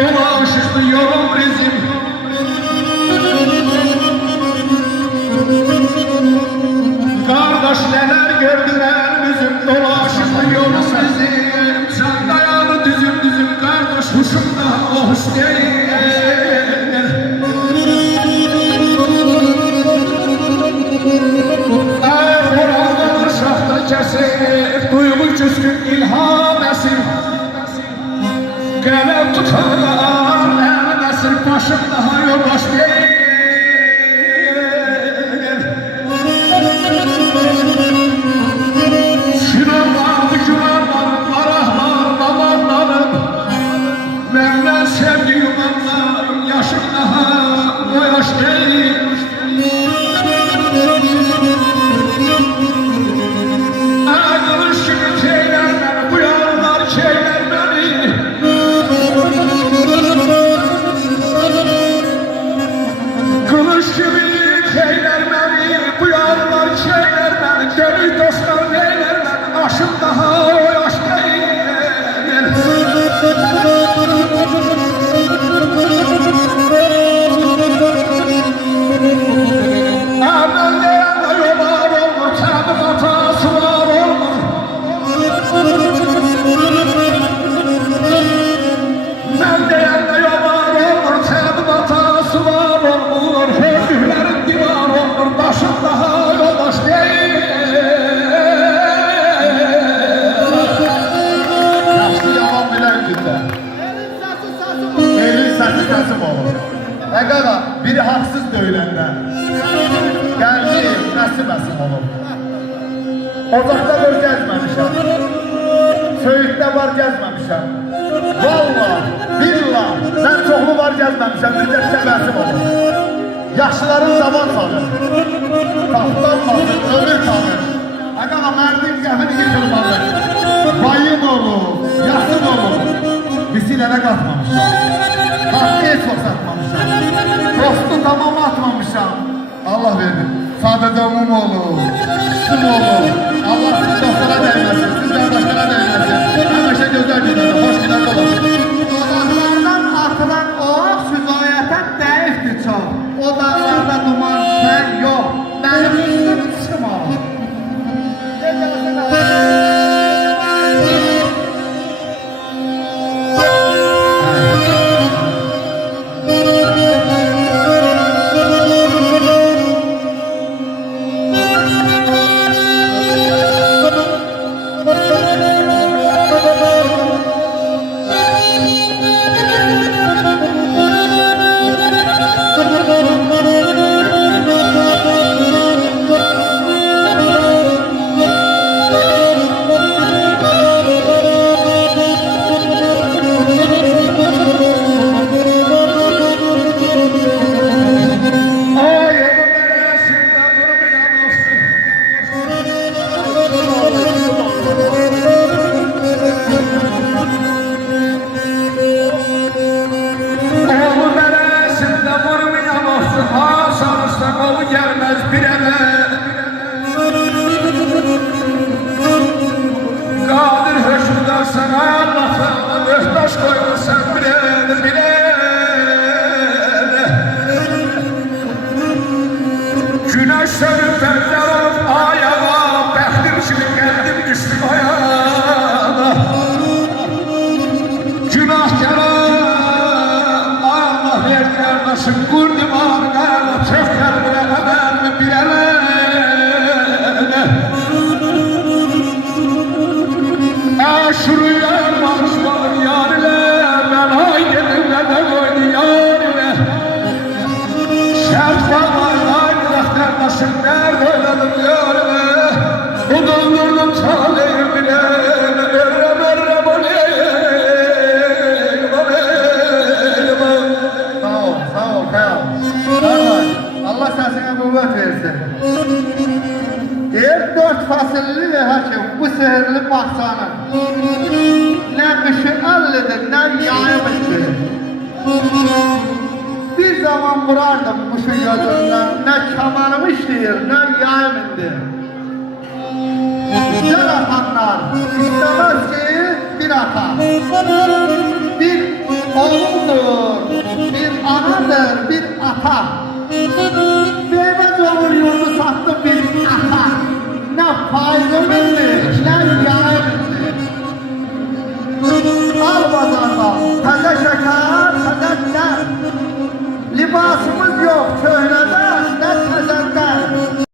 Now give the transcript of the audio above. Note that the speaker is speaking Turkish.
dolaşıktı yolum bizim. Kardeş neler gördüler bizim, dolaşıktı yolum bizim. Sen dayanı düzüm düzüm kardeş, huşumda o huş değil. Kur'an'ın şahta kesip, duygu küskün ilham esir. Kalem tutar, el nesir başım daha yoldaş değil. Şınavlar, günahlar, arahlar, babanlarım. Benden sevgi yumanlar, yaşım daha o yaş değil. Ağırış gibi şeyler beni, bu yollar şeyler beni. Kılıç gibi şeyler beni, bu yollar şeyler beni. Gönül dostlar neyler beni, aşım daha o yaş değil. Aman diyen de yollar olur, tabi hatası var olur. Ben diyen de yollar olur, tabi hatası var olur. Hürgülerin divar olur, başım daha yoldaş değil. Yaxşı yalan bilən gündə. Elin səsi səsim olur. Əqəqa, biri haqsız döyüləndə. Gəlməyim, nəsim olur. Ocaqda var gəzməmişəm. Söyüddə var gəzməmişəm. Valla, billa, mən çoxlu var gəzməmişəm. Bir də səbəsim olur. Yaşlıların zaman tanır. Taxtan tanır, ömür tanır. Əqəqa, mərdin qəfini yıkılmadır. Bayım olur, yasım olur. Bisilərə qatmamışam. Haqqı heç vaxt satmamışam. Dostu tamam atmamışam. Allah verdi. Sadəcə umum olur, şum olur. Allah siz dostlara dəyməsin, siz qardaşlara dəyməsin. Həmişə gözəl günlərdə, xoş günlərdə olun. Dağlardan atılan ox süzayətən dəyifdir çox. O dağlarda duman sən yox, mənim üstüm çıxım olur. Güneş sönüp pencerem ayağa, bəxtim kimi gəldim düşdüm ayağa. Günahkara Allah verdi qardaşım, qurdum ağrına, çox qəlbinə əməlmi bir ələ. Şuraya marş var yar ilə, mən ay dedim nə də qoydu yar ilə. Şərt var kardeşim nerede oynadım yarime. O doldurdum çalayım bile. Errem errem oleyim. Sağ ol, sağ ol, sağ ol. Kardeş, Allah səsine qüvvət versin. Deyir, 4 fasilli ve hakim bu sehirli bahçanın. Ne kışı ellidir, ne yaymıştır. Bir zaman vurardım kuşun gözünden, ne kamanımı işleyir, ne yayım indir. Güzel atanlar istemez ki bir ata. Bir oğlum dosttur, bir anadır, bir ata.